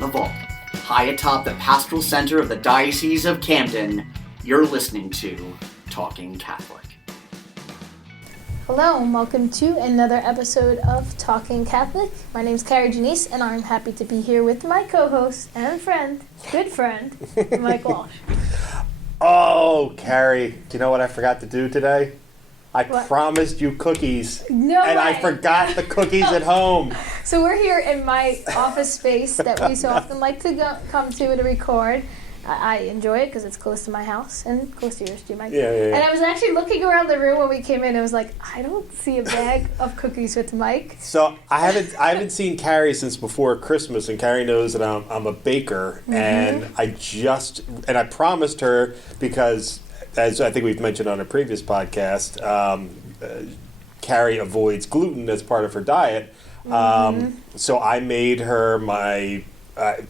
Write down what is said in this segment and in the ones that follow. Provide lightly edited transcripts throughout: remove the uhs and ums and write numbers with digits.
the vault, high atop the pastoral center of the Diocese of Camden, you're listening to Talking Catholic. Hello and welcome to another episode of Talking Catholic. My name is Kari and Janisse, and I'm happy to be here with my co-host and friend, good friend, Mike Walsh. Oh, Kari, do you know what I forgot to do today? I What? promised you cookies. No And way. I forgot the cookies at home. So we're here in my office space that we so often like to come to record. I enjoy it because it's close to my house and close to yours too, Mike. Yeah. And I was actually looking around the room when we came in. I was like, I don't see a bag of cookies with Mike. So I haven't seen Kari since before Christmas, and Kari knows that I'm a baker, and I promised her because, as I think we've mentioned on a previous podcast, Kari avoids gluten as part of her diet. So I made her my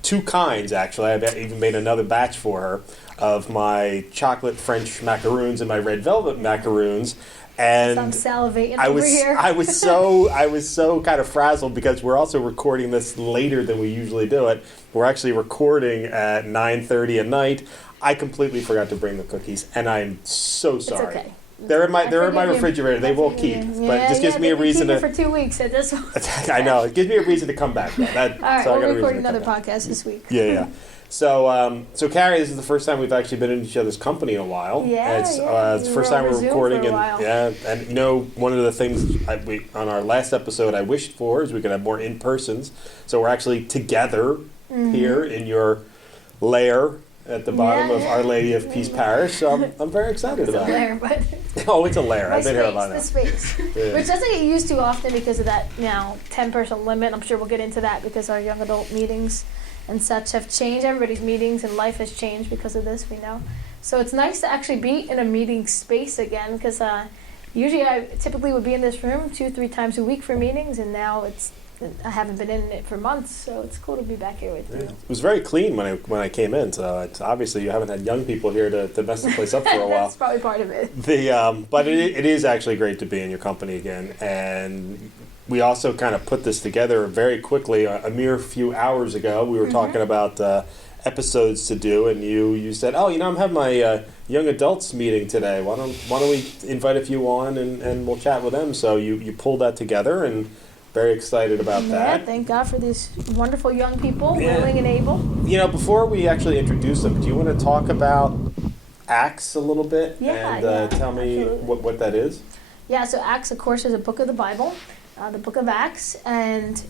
two kinds, actually. I even made another batch for her of my chocolate French macaroons and my red velvet macaroons. And I'm salivating over here. I was so kind of frazzled because we're also recording this later than we usually do it. We're actually recording at 9:30 at night. I completely forgot to bring the cookies, and I'm so sorry. It's okay. They're in my refrigerator. They will keep, but it just gives me a reason to. For 2 weeks at this point. I know, it gives me a reason to come back. Though. All right, so we'll record another podcast this week. Yeah. So Kari, this is the first time we've actually been in each other's company in a while. It's the first time we're recording, and you know, one of the things on our last episode I wished for is we could have more in persons. So we're actually together here in your lair at the bottom of Our Lady of Peace Parish. So I'm very excited about it. Lair, but Oh, it's a lair. I've been here a lot now. The space, which doesn't get used to often because of that 10-person limit. I'm sure we'll get into that because our young adult meetings and such have changed. Everybody's meetings and life has changed because of this, we know. So it's nice to actually be in a meeting space again because usually I typically would be in this room 2-3 times a week for meetings, and now I haven't been in it for months, so it's cool to be back here with you. It was very clean when I came in, so it's obviously you haven't had young people here to mess the place up for a while. That's probably part of it. But it is actually great to be in your company again, and we also kind of put this together very quickly. A mere few hours ago, we were talking about episodes to do, and you said, "Oh, I'm having my young adults meeting today. Why don't we invite a few on and we'll chat with them?" So you pulled that together, and very excited about that. Yeah, thank God for these wonderful young people, willing and able. Before we actually introduce them, do you want to talk about Acts a little bit? And tell me what that is? Yeah, so Acts, of course, is a book of the Bible, the book of Acts, and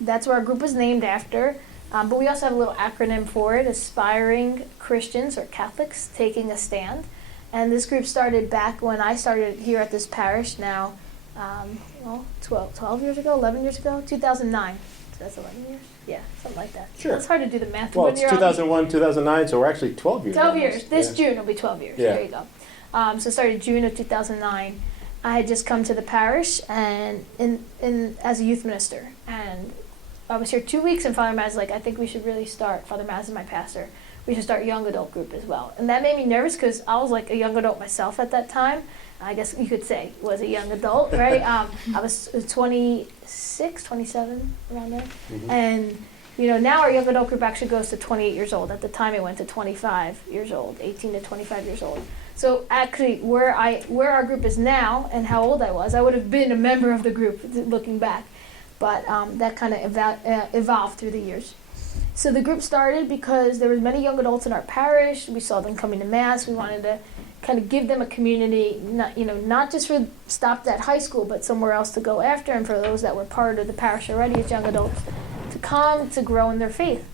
that's what our group was named after. But we also have a little acronym for it, Aspiring Christians or Catholics Taking a Stand. And this group started back when I started here at this parish now, 12 years ago, 11 years ago, 2009. So that's 11 years? Yeah, something like that. Sure. It's hard to do the math. Well, it's 2001, 2009, so we're actually 12 years. 12 years. This June will be 12 years. Yeah. There you go. So started June of 2009. I had just come to the parish and as a youth minister. And I was here 2 weeks, and Father Maz was like, I think we should really start, Father Maz is my pastor, we should start young adult group as well. And that made me nervous because I was like a young adult myself at that time. I guess you could say was a young adult, right? I was 26, 27, around there. And, now our young adult group actually goes to 28 years old. At the time it went to 25 years old, 18 to 25 years old. So actually where our group is now and how old I was, I would have been a member of the group looking back. But that kind of evolved through the years. So the group started because there was many young adults in our parish. We saw them coming to Mass. We wanted to kind of give them a community, not just for stopped at high school, but somewhere else to go after, and for those that were part of the parish already as young adults, to come to grow in their faith.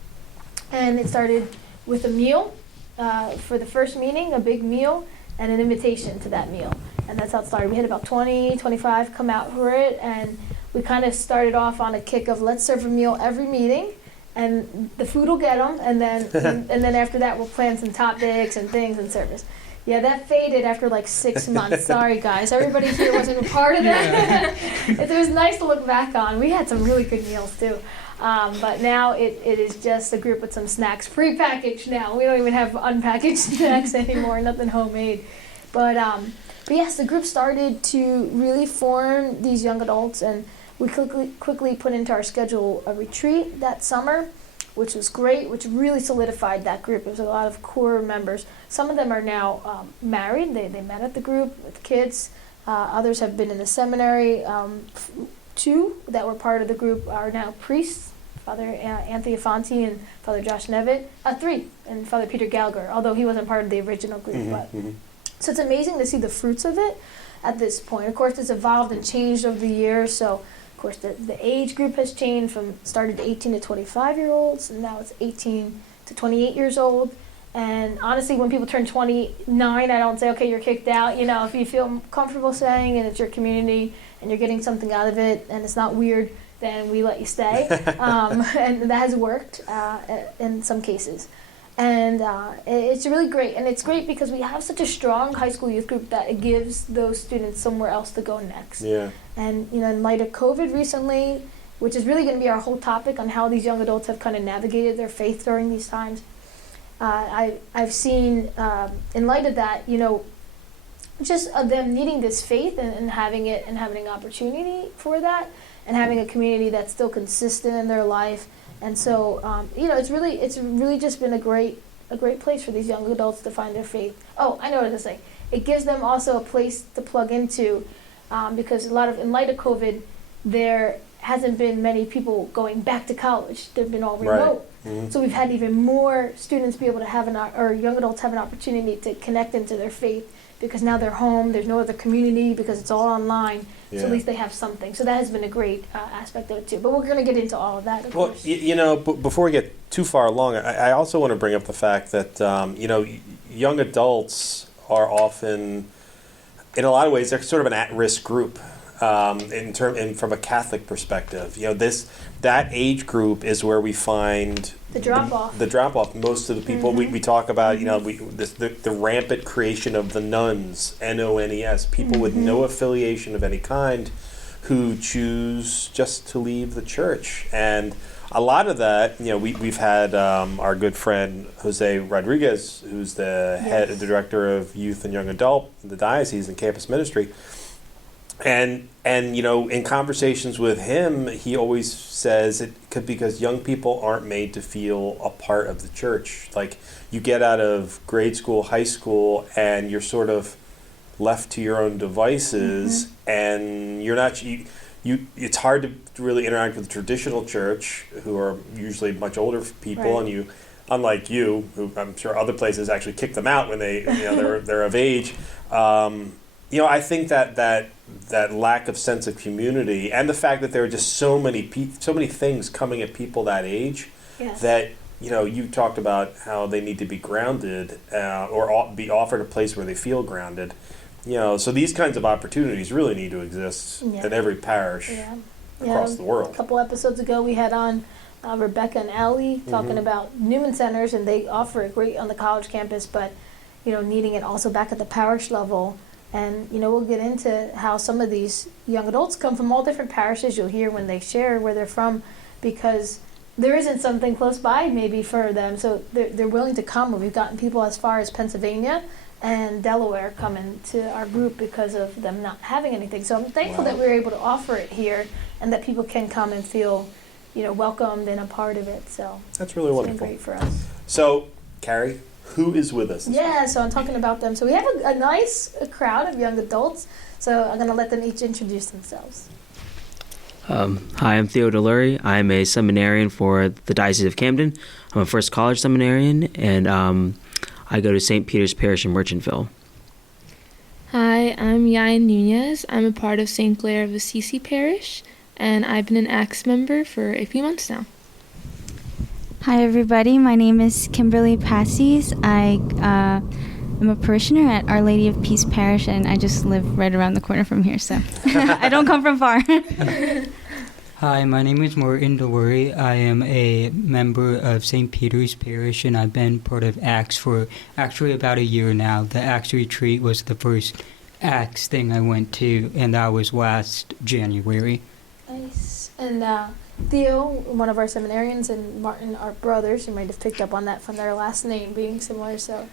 And it started with a meal for the first meeting, a big meal, and an invitation to that meal. And that's how it started. We had about 20, 25 come out for it, and we kind of started off on a kick of let's serve a meal every meeting, and the food will get them, and then after that we'll plan some topics and things and service. Yeah, that faded after like 6 months. Sorry, guys. Everybody here wasn't a part of that. It was nice to look back on. We had some really good meals, too. But now it is just a group with some snacks. Pre-packaged now. We don't even have unpackaged snacks anymore. Nothing homemade. But yes, the group started to really form these young adults, and we quickly put into our schedule a retreat that summer which was great, which really solidified that group. There was a lot of core members. Some of them are now married. They met at the group with kids. Others have been in the seminary. Two that were part of the group are now priests, Father Anthony Fonte and Father Josh Nevitt. Three, and Father Peter Gallagher, although he wasn't part of the original group. So it's amazing to see the fruits of it at this point. Of course, it's evolved and changed over the years. So, of course, the age group has changed from started 18 to 25-year-olds, and now it's 18 to 28 years old. And honestly, when people turn 29, I don't say, okay, you're kicked out. You know, if you feel comfortable staying and it's your community and you're getting something out of it and it's not weird, then we let you stay. And that has worked in some cases. And it's really great. And it's great because we have such a strong high school youth group that it gives those students somewhere else to go next. Yeah. And, you know, in light of COVID recently, which is really going to be our whole topic on how these young adults have kind of navigated their faith during these times, I've seen, in light of that, you know, just them needing this faith and having it and having an opportunity for that and having a community that's still consistent in their life. And so, you know, it's really just been a great place for these young adults to find their faith. Oh, I know what I was going to say. It gives them also a place to plug into because in light of COVID, there hasn't been many people going back to college. They've been all remote. Right. So we've had even more students be able to have or young adults have an opportunity to connect into their faith because now they're home. There's no other community because it's all online. Yeah. So at least they have something. So that has been a great aspect of it too. But we're going to get into all of that, of course. You know, before we get too far along, I also want to bring up the fact that, you know, young adults are often, in a lot of ways, they're sort of an at-risk group. From a Catholic perspective, you know, that age group is where we find the drop off. The drop off. Most of the people we talk about, you know, the rampant creation of the nuns, NONES, people with no affiliation of any kind, who choose just to leave the church, and a lot of that, you know, we've had our good friend Jose Rodriguez, who's the the director of youth and young adult in the diocese and campus ministry. And you know, in conversations with him, he always says it could because young people aren't made to feel a part of the church. Like you get out of grade school, high school, and you're sort of left to your own devices, and you're not. It's hard to really interact with the traditional church, who are usually much older people, and you. Unlike you, who I'm sure other places actually kick them out when they're of age. You know, I think that lack of sense of community and the fact that there are just so many things coming at people that age that, you know, you talked about how they need to be grounded or be offered a place where they feel grounded. You know, so these kinds of opportunities really need to exist in every parish across the world. A couple episodes ago, we had on Rebecca and Allie talking about Newman Centers, and they offer it great on the college campus, but, you know, needing it also back at the parish level. And, you know, we'll get into how some of these young adults come from all different parishes. You'll hear when they share where they're from because there isn't something close by maybe for them. So they're willing to come. We've gotten people as far as Pennsylvania and Delaware coming to our group because of them not having anything. So I'm thankful that we're able to offer it here and that people can come and feel, you know, welcomed and a part of it. So that's really wonderful. It's been great for us. So, Kari, who is with us? Yeah, so I'm talking about them. So we have a nice crowd of young adults. So I'm going to let them each introduce themselves. Hi, I'm Theo Deluhery. I'm a seminarian for the Diocese of Camden. I'm a first college seminarian, and I go to St. Peter's Parish in Merchantville. Hi, I'm Yailyn Nuñez. I'm a part of St. Clair of Assisi Parish, and I've been an ACTS member for a few months now. Hi everybody, my name is Kimberly Pacis. I am a parishioner at Our Lady of Peace Parish, and I just live right around the corner from here, so I don't come from far. Hi, my name is Martin Deluhery. I am a member of St. Peter's Parish, and I've been part of ACTS for actually about a year now. The ACTS retreat was the first ACTS thing I went to, and that was last January. Nice. And Theo, one of our seminarians, and Martin are brothers. You might have picked up on that from their last name being similar. So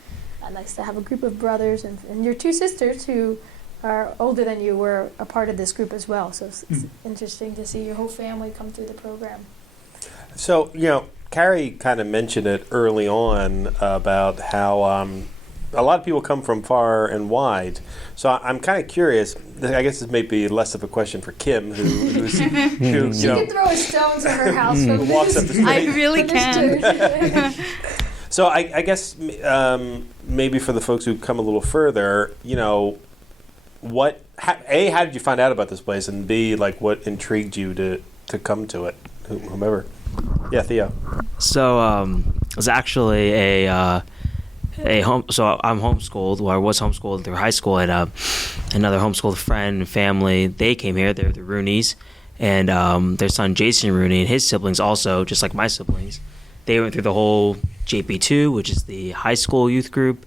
nice to have a group of brothers. And your two sisters, who are older than you, were a part of this group as well. So it's interesting to see your whole family come through the program. So, you know, Kari kind of mentioned it early on about how a lot of people come from far and wide. So I'm kind of curious. I guess this may be less of a question for Kim, who She can throw a stone to her house from walks up the street. I really can. So I guess maybe for the folks who come a little further, how did you find out about this place, and B, like, what intrigued you to come to it, whomever? Yeah, Theo. So it was actually a home. So I'm homeschooled. Well, I was homeschooled through high school, and another homeschooled friend and family. They came here. They're the Rooneys, and their son Jason Rooney and his siblings also, just like my siblings. They went through the whole JP2, which is the high school youth group,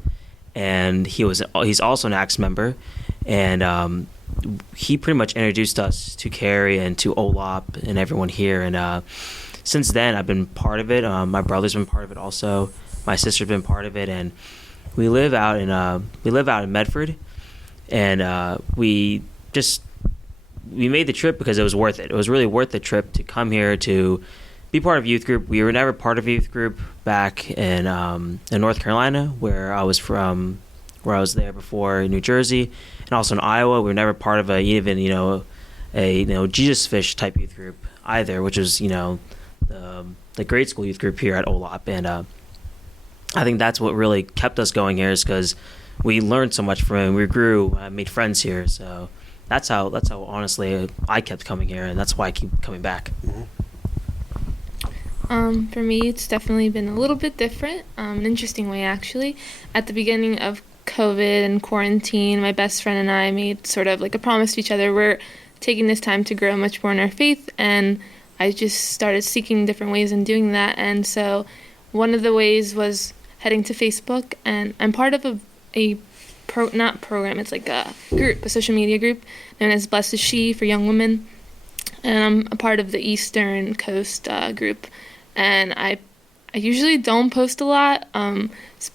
and he's also an ACTS member, and he pretty much introduced us to Kari and to OLOP and everyone here, and since then I've been part of it. My brother's been part of it also. My sister's been part of it, and we live out in Medford, and we made the trip because it was worth it. It was really worth the trip to come here to be part of a youth group. We were never part of a youth group back in North Carolina, where I was from, where I was there before, in New Jersey, and also in Iowa. We were never part of a Jesus Fish type youth group either, which was the grade school youth group here at OLOP, and I think that's what really kept us going here, is because we learned so much from it. We grew, made friends here, so that's how honestly I kept coming here, and that's why I keep coming back. Mm-hmm. For me, it's definitely been a little bit different, an interesting way actually. At the beginning of COVID and quarantine, my best friend and I made sort of like a promise to each other. We're taking this time to grow much more in our faith, and I just started seeking different ways in doing that. And so one of the ways was heading to Facebook, and I'm part of not program, it's like a group, a social media group known as Blessed is She for young women, and I'm a part of the Eastern Coast group. And I usually don't post a lot,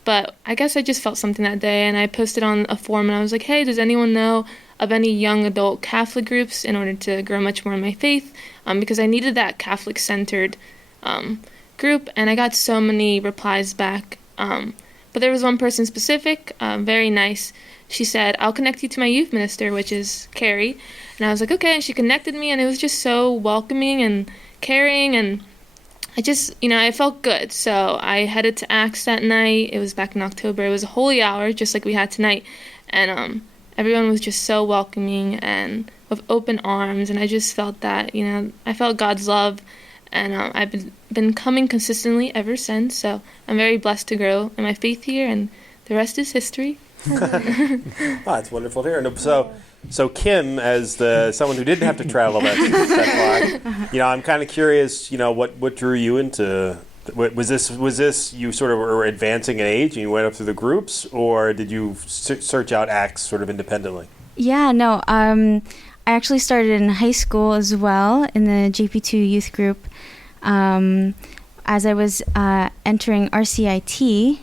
but I guess I just felt something that day, and I posted on a forum, and I was like, hey, does anyone know of any young adult Catholic groups in order to grow much more in my faith? Because I needed that Catholic-centered group, and I got so many replies back. But there was one person specific, very nice. She said, I'll connect you to my youth minister, which is Kari. And I was like, okay, and she connected me, and it was just so welcoming and caring, and I just, I felt good. So I headed to ACTS that night. It was back in October. It was a holy hour, just like we had tonight. And everyone was just so welcoming and with open arms. And I just felt that, I felt God's love. And I've been coming consistently ever since. So I'm very blessed to grow in my faith here. And the rest is history. It's wonderful to hear. So Kim, as someone who didn't have to travel that far, I'm kind of curious. What drew you into? Was this you sort of were advancing in age and you went up through the groups, or did you search out ACTS sort of independently? Yeah, no. I actually started in high school as well in the JP2 youth group. As I was entering RCIT,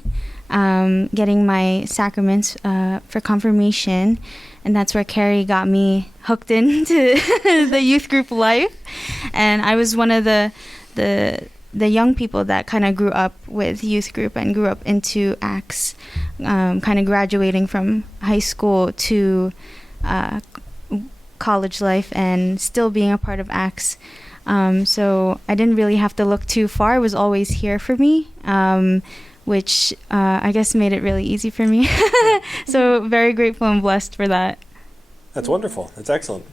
getting my sacraments for confirmation. And that's where Kari got me hooked into the youth group life. And I was one of the young people that kind of grew up with youth group and grew up into ACTS, kind of graduating from high school to college life and still being a part of ACTS. So I didn't really have to look too far. It was always here for me. Which I guess made it really easy for me. So very grateful and blessed for that. That's wonderful. That's excellent.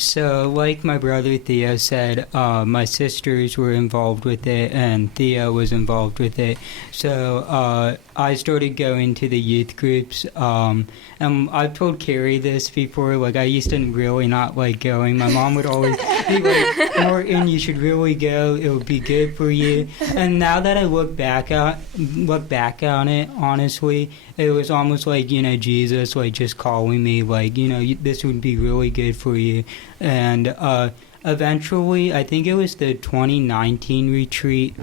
So like my brother Theo said, my sisters were involved with it and Theo was involved with it. So I started going to the youth groups. And I've told Kari this before, like I used to really not like going. My mom would always be like, Martin, you should really go. It would be good for you. And now that I look back on it, honestly, it was almost like, Jesus, like just calling me, like, this would be really good for you. And eventually, I think it was the 2019 retreat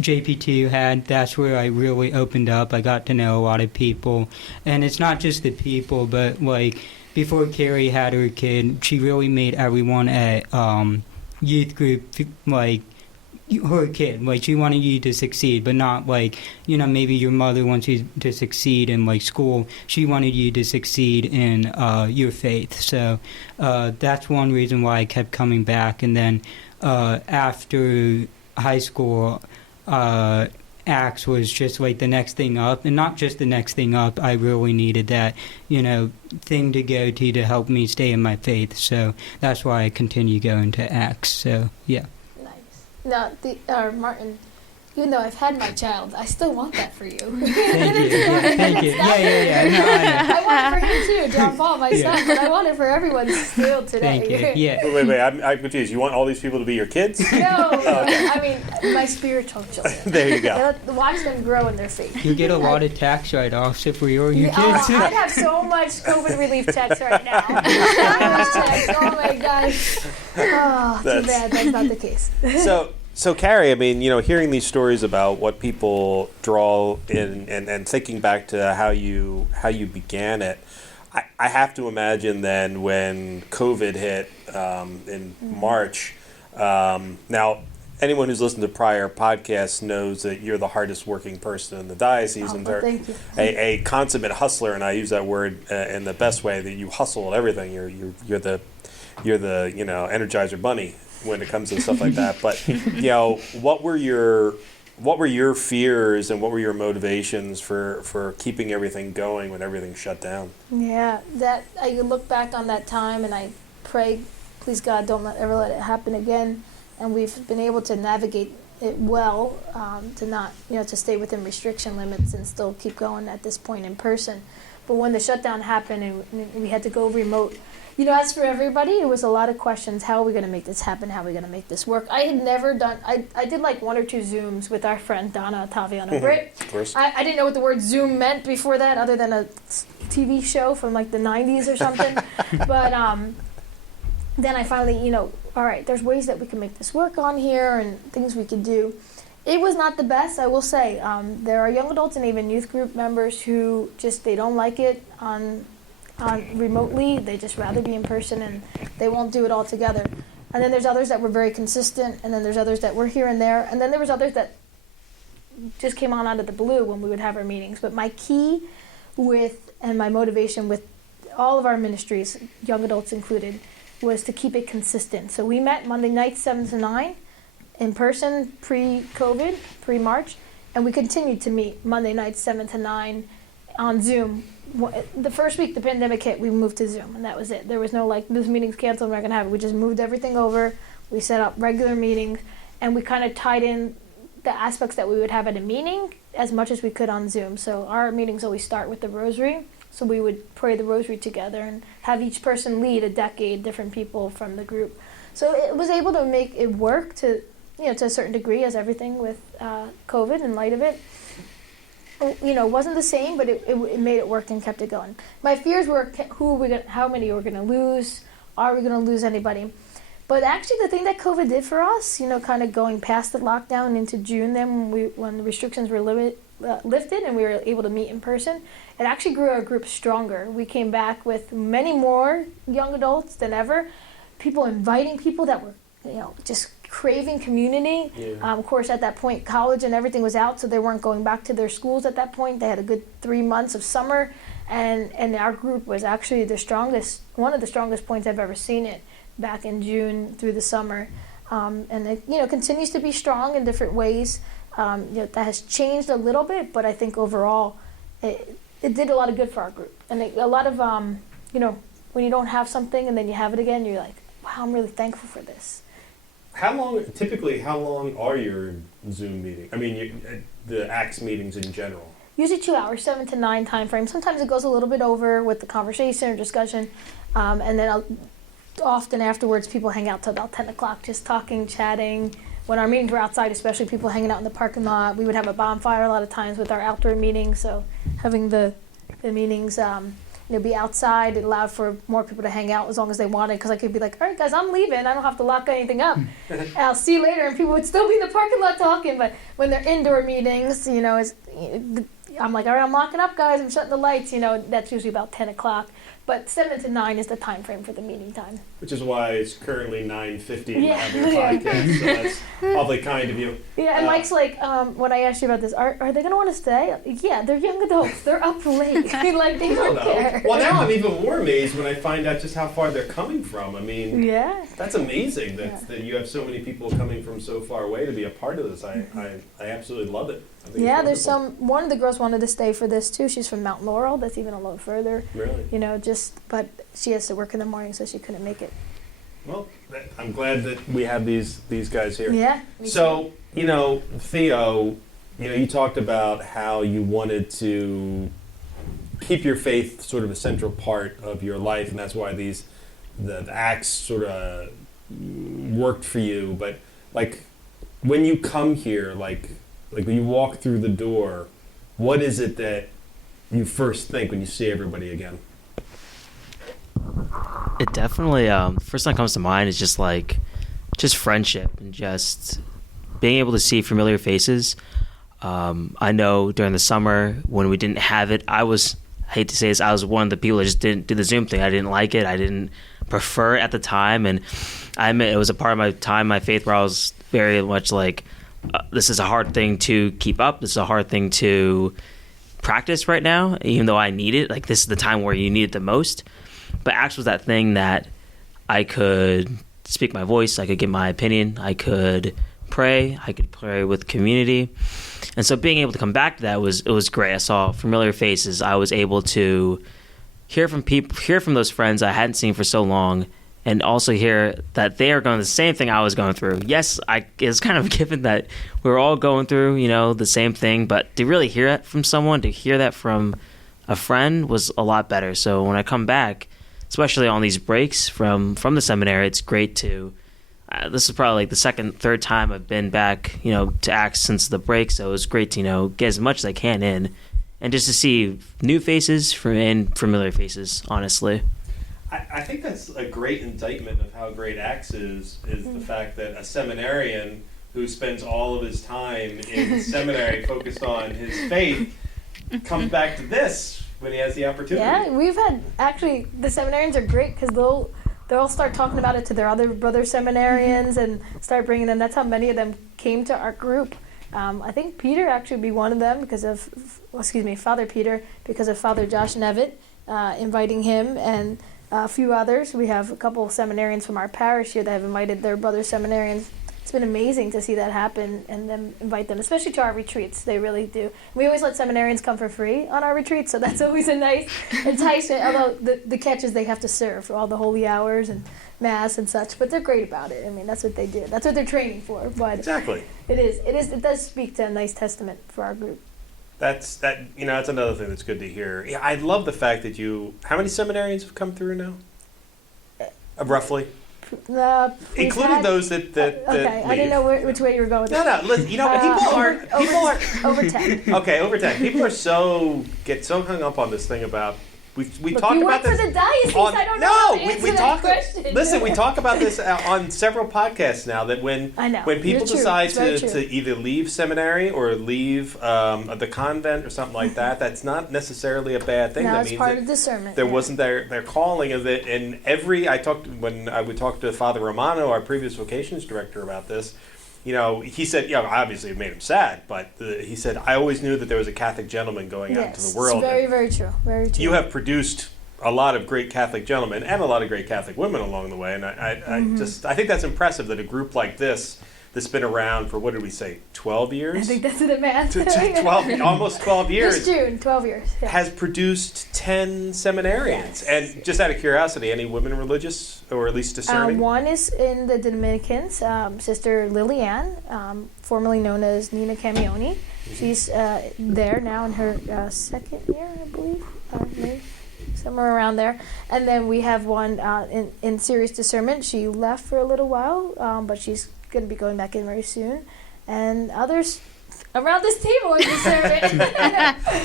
JP2 had. That's where I really opened up. I got to know a lot of people. And it's not just the people, but like before Kari had her kid, she really made everyone at youth group, like, her kid, like she wanted you to succeed, but not like, you know, maybe your mother wants you to succeed in like school. She wanted you to succeed in your faith. So that's one reason why I kept coming back. And then after high school, Acts was just like the next thing up, and not just the next thing up. I really needed that, you know, thing to go to help me stay in my faith. So that's why I continue going to Acts. So yeah. Now, Martin, even though I've had my child, I still want that for you. Thank you. Yeah, thank you. Yeah. No, I want it for him too, John Paul, my son, but I want it for everyone still today. Thank you. Yeah. Wait, I'm confused. You want all these people to be your kids? No, okay. I mean, my spiritual children. There you go. Watch them grow in their faith. You get a lot of tax write-offs if we are your kids. I'd have so much COVID relief checks right now. Oh my gosh. Oh, too bad that's not the case. So Kari, I mean, you know, hearing these stories about what people draw in and thinking back to how you began it, I have to imagine then when COVID hit in March. Now, anyone who's listened to prior podcasts knows that you're the hardest working person in the diocese, and thank you. a consummate hustler, and I use that word in the best way. That you hustle at everything. You're the you know, Energizer Bunny when it comes to stuff like that. But you know, what were your fears and what were your motivations for keeping everything going when everything shut down? Yeah, that I look back on that time and I pray, please God, don't ever let it happen again. And we've been able to navigate it well, to not, you know, to stay within restriction limits and still keep going at this point in person. But when the shutdown happened and we had to go remote, you know, as for everybody, it was a lot of questions. How are we going to make this happen? How are we going to make this work? I had never done, I did like 1 or 2 Zooms with our friend Donna Taviano Britt. Of course. I didn't know what the word Zoom meant before that, other than a TV show from like the 90s or something. But then I finally, you know, all right, there's ways that we can make this work on here and things we could do. It was not the best, I will say. There are young adults and even youth group members who just, they don't like it on remotely. They just rather be in person and they won't do it all together. And then there's others that were very consistent, and then there's others that were here and there, and then there was others that just came on out of the blue when we would have our meetings. But my key and my motivation with all of our ministries, young adults included, was to keep it consistent. So we met Monday nights 7 to 9 in person pre-COVID, pre-March, and we continued to meet Monday nights 7 to 9 on Zoom. The first week the pandemic hit, we moved to Zoom, and that was it. There was no like, this meeting's canceled, we're not gonna have it. We just moved everything over. We set up regular meetings, and we kind of tied in the aspects that we would have at a meeting as much as we could on Zoom. So our meetings always start with the rosary. So we would pray the rosary together and have each person lead a decade, different people from the group. So it was able to make it work to, you know, to a certain degree, as everything with COVID in light of it. You know, wasn't the same, but it made it work and kept it going. My fears were, how many we're going to lose? Are we going to lose anybody? But actually, the thing that COVID did for us, you know, kind of going past the lockdown into June, then when the restrictions were lifted and we were able to meet in person, it actually grew our group stronger. We came back with many more young adults than ever. People inviting people that were, you know, just craving community. Yeah. Of course, at that point, college and everything was out, so they weren't going back to their schools at that point. They had a good 3 months of summer, and our group was actually one of the strongest points I've ever seen it back in June through the summer. And it, you know, continues to be strong in different ways. You know, that has changed a little bit, but I think overall it did a lot of good for our group. And a lot of, you know, when you don't have something and then you have it again, you're like, wow, I'm really thankful for this. How long are your Zoom meetings? I mean, the ACTS meetings in general? Usually 2 hours, 7 to 9 time frame. Sometimes it goes a little bit over with the conversation or discussion. And then often afterwards, people hang out till about 10 o'clock, just talking, chatting. When our meetings were outside, especially people hanging out in the parking lot, we would have a bonfire a lot of times with our outdoor meetings. So having the meetings, you know, be outside, it allowed for more people to hang out as long as they wanted. Because I could be like, all right, guys, I'm leaving. I don't have to lock anything up. I'll see you later. And people would still be in the parking lot talking. But when they're indoor meetings, you know, I'm like, all right, I'm locking up, guys. I'm shutting the lights. You know, that's usually about 10 o'clock. But 7 to 9 is the time frame for the meeting time. Which is why it's currently 9:50 and we're Yeah. having a podcast, so that's awfully kind of you. Yeah, and Mike's like, when I asked you about this, are they going to want to stay? Yeah, they're young adults. They're up late. Like, they don't care. Well, now I'm even more amazed when I find out just how far they're coming from. I mean, Yeah. that's amazing that you have so many people coming from so far away to be a part of this. I absolutely love it. I think Yeah, it's there's one of the girls wanted to stay for this too. She's from Mount Laurel. That's even a little further. Really? You know, but she has to work in the morning, so she couldn't make it. Well, I'm glad that we have these guys here. Yeah. Me So, Theo, you talked about how you wanted to keep your faith sort of a central part of your life, and that's why the acts sort of worked for you. But like when you come here, like when you walk through the door, what is it that you first think when you see everybody again? It definitely, first thing that comes to mind is just friendship and just being able to see familiar faces. I know during the summer when we didn't have it, I hate to say this, I was one of the people that just didn't do the Zoom thing. I didn't like it. I didn't prefer it at the time. And I admit it was a part of my time, my faith, where I was very much like, this is a hard thing to keep up. This is a hard thing to practice right now, even though I need it. Like, this is the time where you need it the most. But Acts was that thing that I could speak my voice, I could give my opinion, I could pray with community. And so being able to come back to that was great. I saw familiar faces. I was able to hear from those friends I hadn't seen for so long, and also hear that they are going through the same thing I was going through. Yes, it's kind of given that we're all going through, the same thing, but to really hear that from someone, to hear that from a friend was a lot better. So when I come back, especially on these breaks from the seminary, it's great to this is probably like the second, third time I've been back, to Acts since the break. So it was great to, get as much as I can in, and just to see new faces and familiar faces, honestly. I think that's a great indictment of how great Acts is the fact that a seminarian who spends all of his time in seminary focused on his faith comes back to this when he has the opportunity. Yeah, we've had, actually, the seminarians are great because they'll start talking about it to their other brother seminarians and start bringing them. That's how many of them came to our group. I think Peter actually would be one of them Father Peter, because of Father Josh Nevitt inviting him, and a few others. We have a couple of seminarians from our parish here that have invited their brother seminarians. It's been amazing to see that happen and them invite them, especially to our retreats. They really do. We always let seminarians come for free on our retreats, so that's always a nice enticement, although the catch is they have to serve for all the holy hours and mass and such, but they're great about it. I mean, that's what they do. That's what they're training for. But exactly. It does speak to a nice testament for our group. That's another thing that's good to hear. Yeah, I love the fact that how many seminarians have come through now? Roughly? Including those that okay, leave. I didn't know which way you were going with No, listen, people aren't... Over 10. Okay, over 10. People get so hung up on this thing about... We talked about this... for the diocese, I don't know how to answer that question. Listen, we talk about this on several podcasts now, that when people decide to either leave seminary or leave the convent or something like that, that's not necessarily a bad thing. No, that it's means part that of discernment. there wasn't their calling of it. And when I would talk to Father Romano, our previous vocations director, about this, he said, obviously it made him sad, but he said, I always knew that there was a Catholic gentleman going out into the world. It's very, very true. Very true. You have produced a lot of great Catholic gentlemen and a lot of great Catholic women along the way, and I think that's impressive that a group like this that's been around for, what did we say, 12 years? I think that's the math. Almost 12 years. This June, 12 years. Yeah. Has produced 10 seminarians. Yes. And just out of curiosity, any women religious, or at least discerning? One is in the Dominicans, Sister Liliane, formerly known as Nina Camioni. She's there now in her second year, I believe, maybe somewhere around there. And then we have one in serious discernment. She left for a little while, but she's going to be going back in very soon. And others around this table in discernment.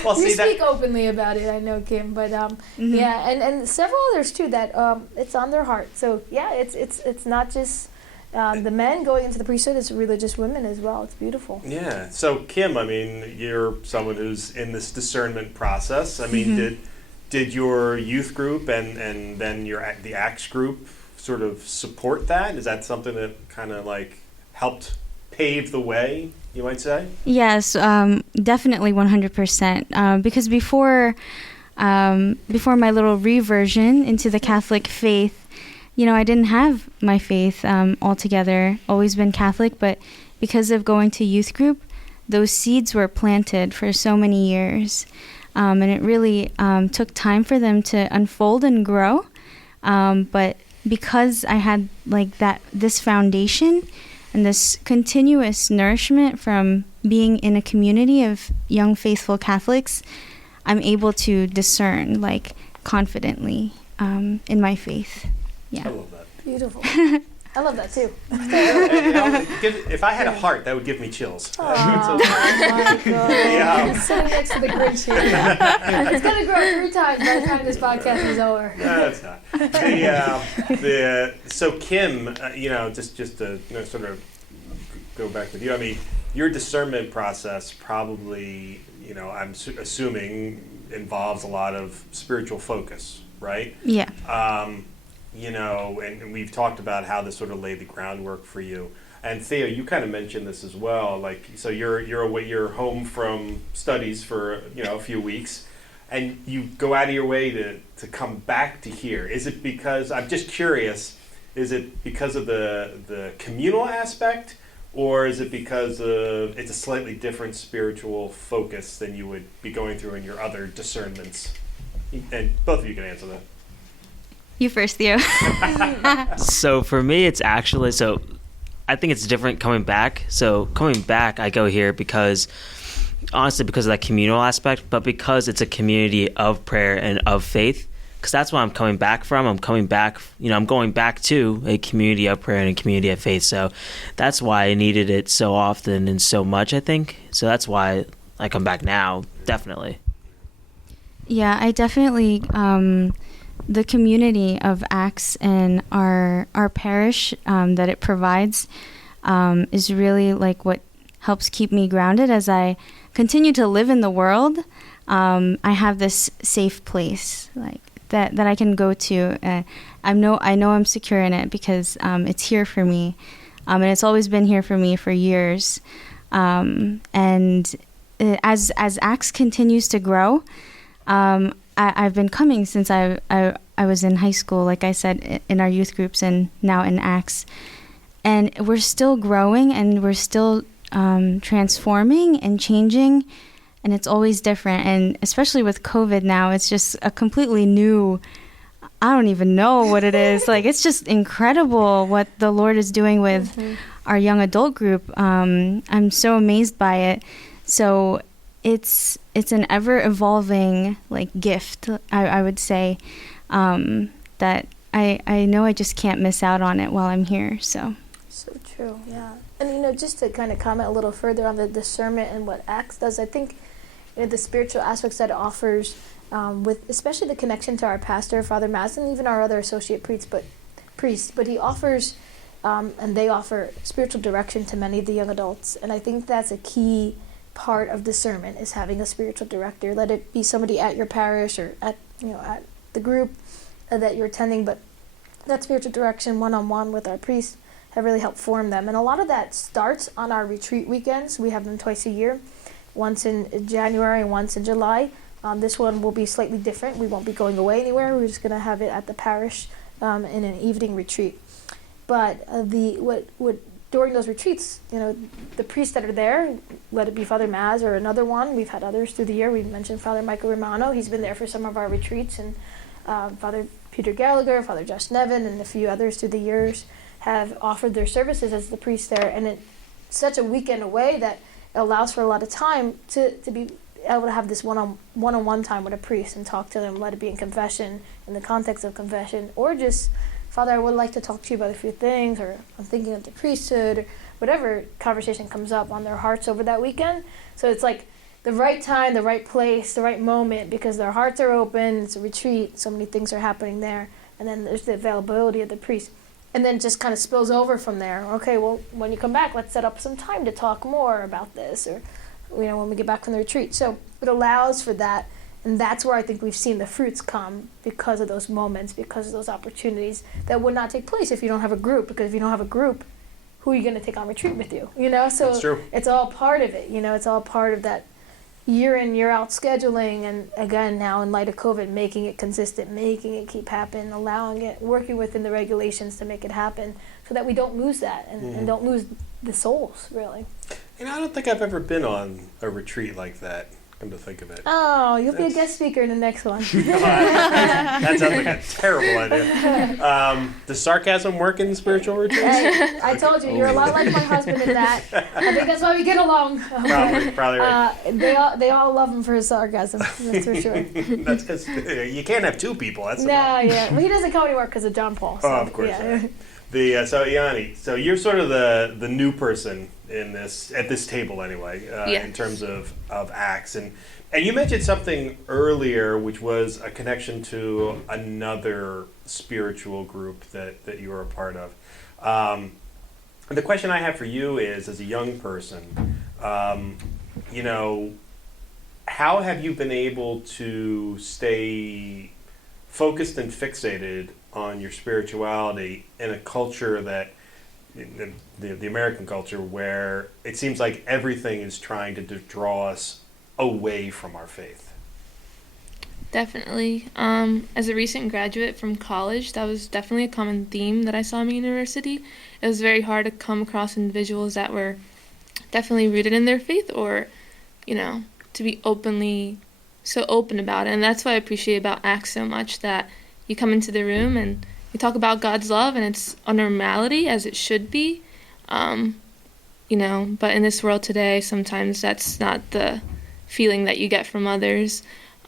Well, you speak openly about it, I know, Kim. But yeah, and several others too that it's on their heart. So yeah, it's not just the men going into the priesthood, it's religious women as well. It's beautiful. Yeah. So Kim, I mean, you're someone who's in this discernment process. I mean, did your youth group and then the Acts group sort of support that? Is that something that kind of like helped pave the way, you might say? Yes, definitely 100%. Because before my little reversion into the Catholic faith, I didn't have my faith altogether, always been Catholic, but because of going to youth group, those seeds were planted for so many years. And it really took time for them to unfold and grow. But because I had like this foundation and this continuous nourishment from being in a community of young faithful Catholics, I'm able to discern like confidently in my faith. Yeah. I love that. Beautiful. I love that too. If I had a heart, that would give me chills. Oh my God. Yeah. He's sitting next to the Grinch here. It's going to grow 3 times by the time this podcast is over. No, it's not. So Kim, just to sort of go back with you, I mean, your discernment process probably, I'm assuming involves a lot of spiritual focus, right? Yeah. And we've talked about how this sort of laid the groundwork for you. And Theo, you kind of mentioned this as well. Like, so you're home from studies for a few weeks, and you go out of your way to come back to here. Is it because, I'm just curious, is it because of the communal aspect, or is it because it's a slightly different spiritual focus than you would be going through in your other discernments? And both of you can answer that. You first, Theo. So for me, it's actually, I think it's different coming back. So coming back, I go here honestly, because of that communal aspect, but because it's a community of prayer and of faith, because that's what I'm coming back from. I'm coming back, I'm going back to a community of prayer and a community of faith. So that's why I needed it so often and so much, I think. So that's why I come back now, definitely. Yeah, I definitely, the community of Acts and our parish that it provides is really like what helps keep me grounded as I continue to live in the world. I have this safe place like that I can go to. I know I'm secure in it because it's here for me, and it's always been here for me for years. And as Acts continues to grow, I've been coming since I was in high school, like I said, in our youth groups and now in Acts. And we're still growing and we're still transforming and changing, and it's always different. And especially with COVID now, it's just a completely new, I don't even know what it is. Like, it's just incredible what the Lord is doing with our young adult group. I'm so amazed by it. So it's an ever-evolving like gift, I would say, that I know I just can't miss out on it while I'm here. So true, yeah. And just to kind of comment a little further on the discernment and what Acts does, I think the spiritual aspects that it offers, with especially the connection to our pastor, Father Maz, and even our other associate priests, but he offers and they offer spiritual direction to many of the young adults, and I think that's a key part of discernment, is having a spiritual director. Let it be somebody at your parish or at the group that you're attending, but that spiritual direction one-on-one with our priests have really helped form them. And a lot of that starts on our retreat weekends. We have them twice a year, once in January and once in July. This one will be slightly different. We won't be going away anywhere. We're just going to have it at the parish in an evening retreat. But during those retreats, the priests that are there, let it be Father Maz or another one. We've had others through the year. We've mentioned Father Michael Romano. He's been there for some of our retreats. And Father Peter Gallagher, Father Josh Nevin, and a few others through the years have offered their services as the priest there. And it's such a weekend away that it allows for a lot of time to be able to have this one-on-one time with a priest and talk to them, let it be in confession, in the context of confession, or just, Father, I would like to talk to you about a few things, or I'm thinking of the priesthood, or whatever conversation comes up on their hearts over that weekend. So it's like the right time, the right place, the right moment, because their hearts are open, it's a retreat, so many things are happening there, and then there's the availability of the priest. And then just kind of spills over from there. Okay, well, when you come back, let's set up some time to talk more about this, or when we get back from the retreat. So it allows for that And that's where I think we've seen the fruits come because of those moments, because of those opportunities that would not take place if you don't have a group. Because if you don't have a group, who are you going to take on retreat with you? You know, so That's true. it's all part of it. You know, it's all part of that year in, year out scheduling. And again, now in light of COVID, making it consistent, making it keep happening, allowing it, working within the regulations to make it happen so that we don't lose that and don't lose the souls, really. You know, I don't think I've ever been on a retreat like that, come to think of it. Oh, you'll be a guest speaker in the next one. That sounds like a terrible idea. Does sarcasm work in spiritual retreats? Hey, I told you, you're a lot like my husband in that. I think that's why we get along. Probably right. They all love him for his sarcasm, that's for sure. That's because you can't have two people. That's No, yeah. Well, he doesn't come anymore because of John Paul. So, Oh, of course. Yeah. So Yanni, so you're sort of the new person in this at this table anyway, in terms of Acts, and you mentioned something earlier, which was a connection to another spiritual group that you were a part of. The question I have for you is, as a young person, you know, how have you been able to stay focused and fixated on your spirituality in a culture that, the American culture, where it seems like everything is trying to draw us away from our faith? Definitely. As a recent graduate from college, that was definitely a common theme that I saw in my university. It was very hard to come across individuals that were definitely rooted in their faith, or, you know, to be so open about it. And that's what I appreciate about Acts so much, that you come into the room and you talk about God's love, and it's a normality as it should be. You know, but in this world today, sometimes that's not the feeling that you get from others.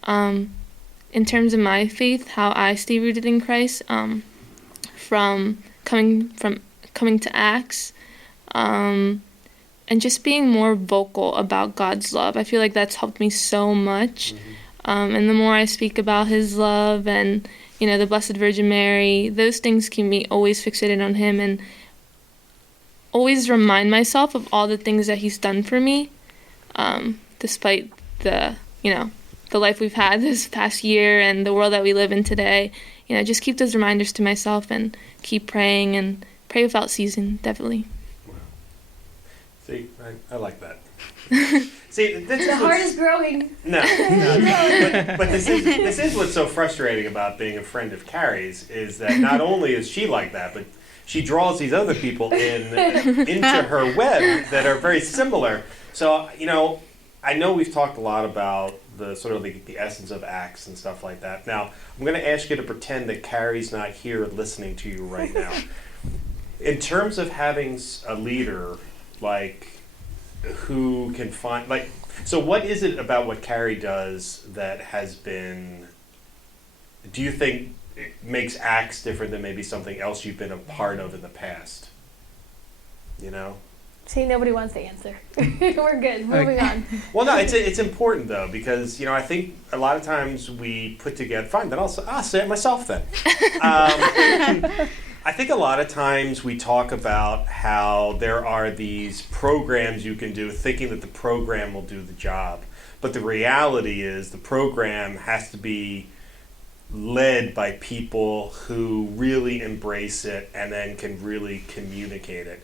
In terms of my faith, how I stay rooted in Christ, from coming to Acts, and just being more vocal about God's love. I feel like that's helped me so much. And the more I speak about His love and, you know, the Blessed Virgin Mary, those things keep me always fixated on Him, and always remind myself of all the things that He's done for me, despite the life we've had this past year and the world that we live in today. You know, just keep those reminders to myself and keep praying, and pray without ceasing, definitely. Wow. See, I like that. See, The heart is growing. No. But this is what's so frustrating about being a friend of Kari's, is that not only is she like that, but she draws these other people into her web that are very similar. So, you know, I know we've talked a lot about the sort of the essence of Acts and stuff like that. Now, I'm going to ask you to pretend that Kari's not here listening to you right now. In terms of having a leader, like, who can find, like, so what is it about what Kari does that has been, do you think it makes Acts different than maybe something else you've been a part of in the past? You know? See, nobody wants to answer. We're good. Moving on. Well, no, it's important though, because, you know, I think a lot of times we put together. Fine, then I'll say it myself then. I think a lot of times we talk about how there are these programs you can do, thinking that the program will do the job, but the reality is the program has to be led by people who really embrace it and then can really communicate it.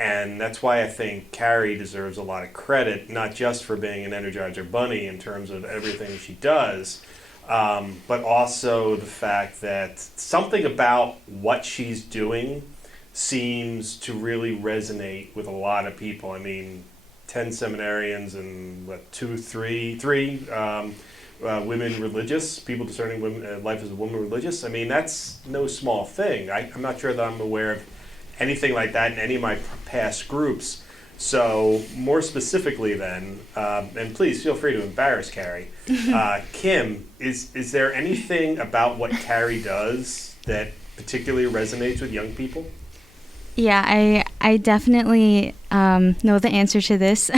And that's why I think Kari deserves a lot of credit, not just for being an Energizer Bunny in terms of everything she does, but also the fact that something about what she's doing seems to really resonate with a lot of people. I mean, 10 seminarians and three women religious, people discerning women, life as a woman religious. I mean, that's no small thing. I'm not sure that I'm aware of anything like that in any of my past groups. So more specifically then, and please feel free to embarrass Kari, Kim, is there anything about what Kari does that particularly resonates with young people? Yeah, I definitely know the answer to this.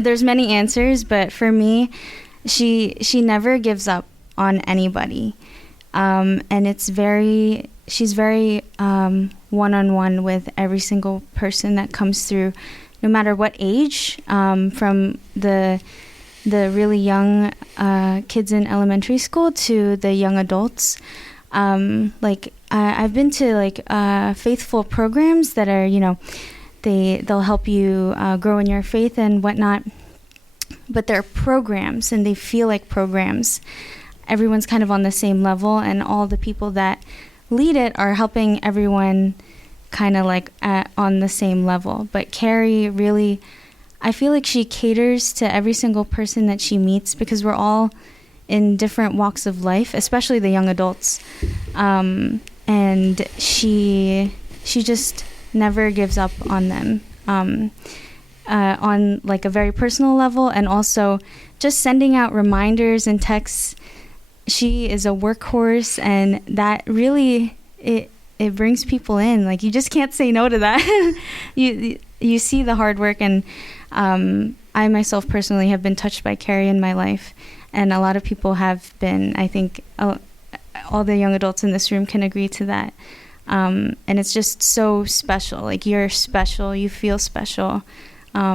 There's many answers, but for me, she never gives up on anybody, and she's very one-on-one with every single person that comes through, no matter what age, from the the really young kids in elementary school to the young adults. I've been to faithful programs that are, they'll help you grow in your faith and whatnot. But they're programs, and they feel like programs. Everyone's kind of on the same level, and all the people that lead it are helping everyone kind of on the same level. But Kari really, I feel like she caters to every single person that she meets, because we're all in different walks of life, especially the young adults. And she just never gives up on them. On a very personal level, and also just sending out reminders and texts. She is a workhorse, and that really it brings people in. You just can't say no to that. you see the hard work, and I myself personally have been touched by Kari in my life, and a lot of people have been. I think all the young adults in this room can agree to that. And it's just so special. You're special. You feel special.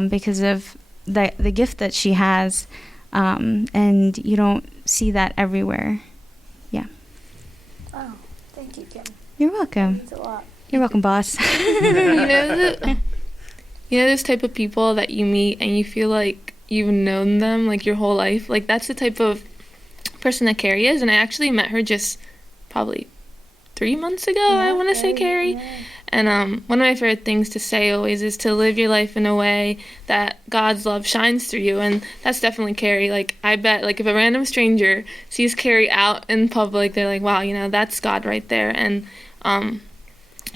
Because of the gift that she has, and you don't see that everywhere. Yeah. Oh, thank you, Kim. You're welcome. That means a lot. You're welcome, boss. Those type of people that you meet and you feel like you've known them your whole life. That's the type of person that Kari is, and I actually met her just probably 3 months ago. I want to say, Kari. Yeah. And one of my favorite things to say always is to live your life in a way that God's love shines through you, and that's definitely Kari. I bet, if a random stranger sees Kari out in public, they're like, wow, that's God right there. And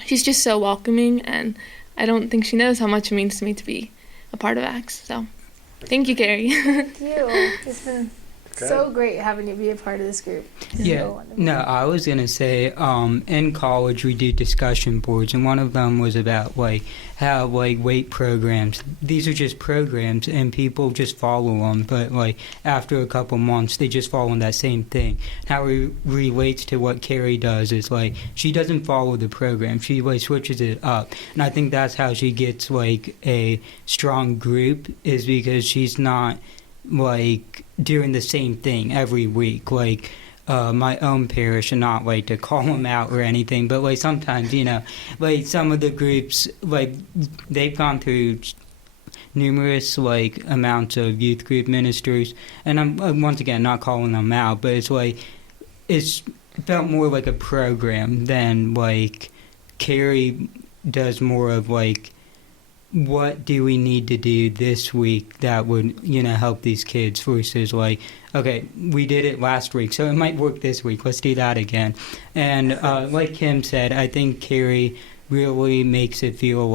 she's just so welcoming, and I don't think she knows how much it means to me to be a part of Acts. So, thank you, Kari. Thank you. It's been so great having you be a part of this group. No, I was going to say, in college we do discussion boards, and one of them was about how weight programs, these are just programs and people just follow them, but after a couple months they just follow that same thing. How it relates to what Kari does is she doesn't follow the program, she switches it up, and I think that's how she gets a strong group, is because she's not doing the same thing every week. My own parish, and not to call them out or anything, but sometimes some of the groups they've gone through numerous amounts of youth group ministers, and I'm once again not calling them out, but it's felt more like a program than Kari does more of what do we need to do this week that would, help these kids, versus okay, we did it last week, so it might work this week. Let's do that again. And like Kim said, I think Kari really makes it feel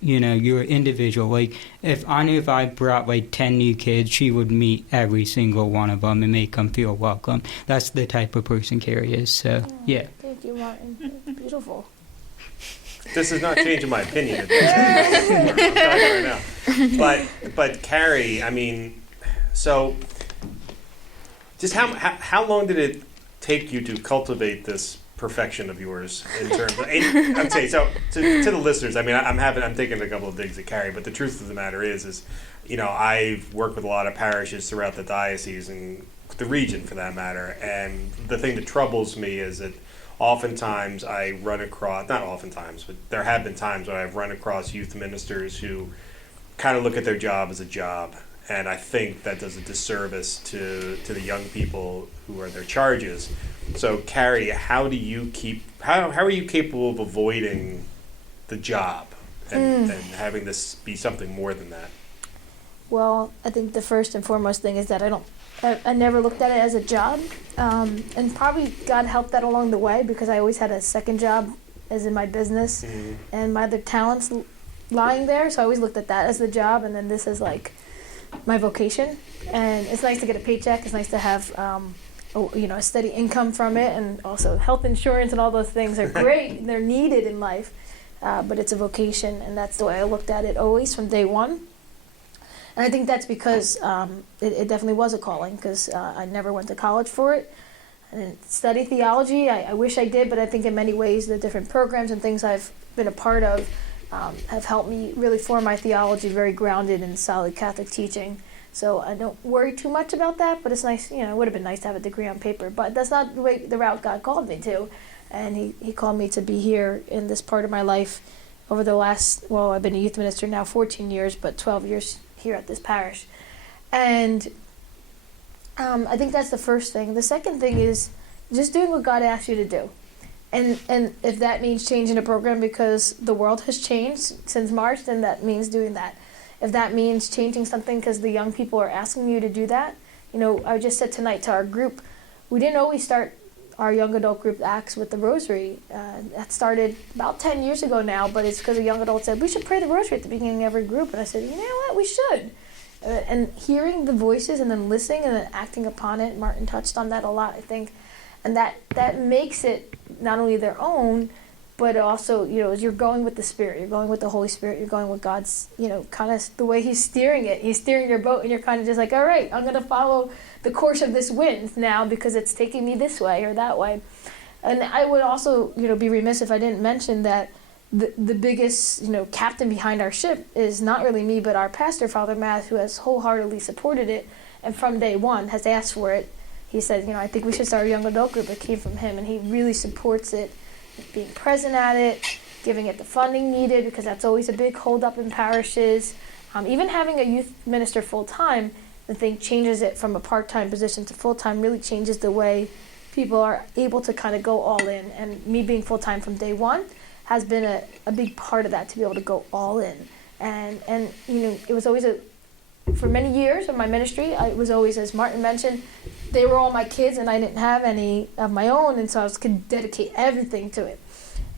you're individual. If I knew if I brought 10 new kids, she would meet every single one of them and make them feel welcome. That's the type of person Kari is. So, yeah. Thank you, Martin. That's beautiful. This is not changing my opinion of this. I'm telling you right now. But Kari, so just how long did it take you to cultivate this perfection of yours in terms of, I'd say, so to the listeners, I'm taking a couple of digs at Kari, but the truth of the matter is I've worked with a lot of parishes throughout the diocese and the region for that matter, and the thing that troubles me is that oftentimes I run across, not oftentimes, but there have been times when I've run across youth ministers who kind of look at their job as a job, and I think that does a disservice to the young people who are their charges. So Kari, how are you capable of avoiding the job and having this be something more than that? Well, I think the first and foremost thing is that I never looked at it as a job, and probably God helped that along the way, because I always had a second job as in my business and my other talents lying there, so I always looked at that as the job, and then this is my vocation. And it's nice to get a paycheck, it's nice to have a steady income from it, and also health insurance and all those things are great, they're needed in life, but it's a vocation, and that's the way I looked at it always from day one. And I think that's because it definitely was a calling, because I never went to college for it. I didn't study theology. I wish I did, but I think in many ways the different programs and things I've been a part of have helped me really form my theology very grounded in solid Catholic teaching. So I don't worry too much about that, but it's nice, it would have been nice to have a degree on paper, but that's not the route God called me to. And he called me to be here in this part of my life over the last, I've been a youth minister now 14 years, but 12 years here at this parish. And I think that's the first thing. The second thing is just doing what God asks you to do. And if that means changing a program because the world has changed since March, then that means doing that. If that means changing something because the young people are asking you to do that, I just said tonight to our group, we didn't always start our young adult group acts with the rosary. That started about 10 years ago now, but it's because a young adult said, we should pray the rosary at the beginning of every group. And I said, you know what, we should. And hearing the voices and then listening and then acting upon it, Martin touched on that a lot, I think. And that makes it not only their own, but also, as you're going with the Spirit, you're going with the Holy Spirit, you're going with God's, kind of the way He's steering it. He's steering your boat, and you're kind of just like, all right, I'm going to follow the course of this wind now because it's taking me this way or that way. And I would also, be remiss if I didn't mention that the biggest, captain behind our ship is not really me, but our pastor, Father Matt, who has wholeheartedly supported it, and from day one has asked for it. He said, I think we should start a young adult group. It came from him, and he really supports it, being present at it, giving it the funding needed, because that's always a big holdup in parishes. Even having a youth minister full-time, I think changes it from a part-time position to full-time, really changes the way people are able to kind of go all in. And me being full-time from day one has been a big part of that, to be able to go all in. And it was always for many years of my ministry, it was always, as Martin mentioned, they were all my kids and I didn't have any of my own, and so I could dedicate everything to it.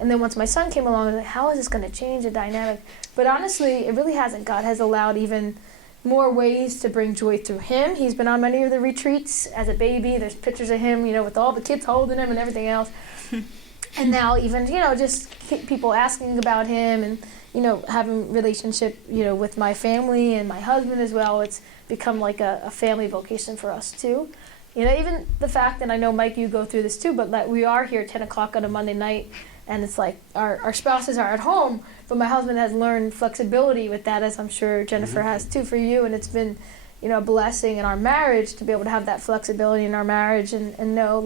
And then once my son came along, I was like, how is this going to change the dynamic? But honestly, it really hasn't. God has allowed even more ways to bring joy through him. He's been on many of the retreats as a baby. There's pictures of him, with all the kids holding him and everything else. And now even, just people asking about him and, having relationship, with my family and my husband as well. It's become like a family vocation for us too. Even the fact, and I know, Mike, you go through this too, but that we are here 10 o'clock on a Monday night, and it's like our spouses are at home, but my husband has learned flexibility with that, as I'm sure Jennifer has too for you, and it's been, a blessing in our marriage to be able to have that flexibility in our marriage and know,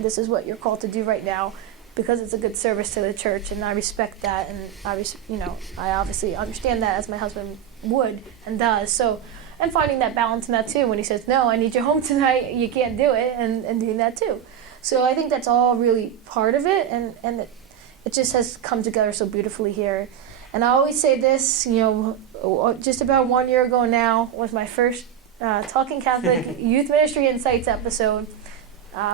this is what you're called to do right now, because it's a good service to the church, and I respect that, and I obviously understand that, as my husband would and does. So, and finding that balance in that too, when he says, no, I need you home tonight, you can't do it, and doing that too. So I think that's all really part of it, and it just has come together so beautifully here. And I always say this, just about 1 year ago now was my first Talking Catholic Youth Ministry Insights episode,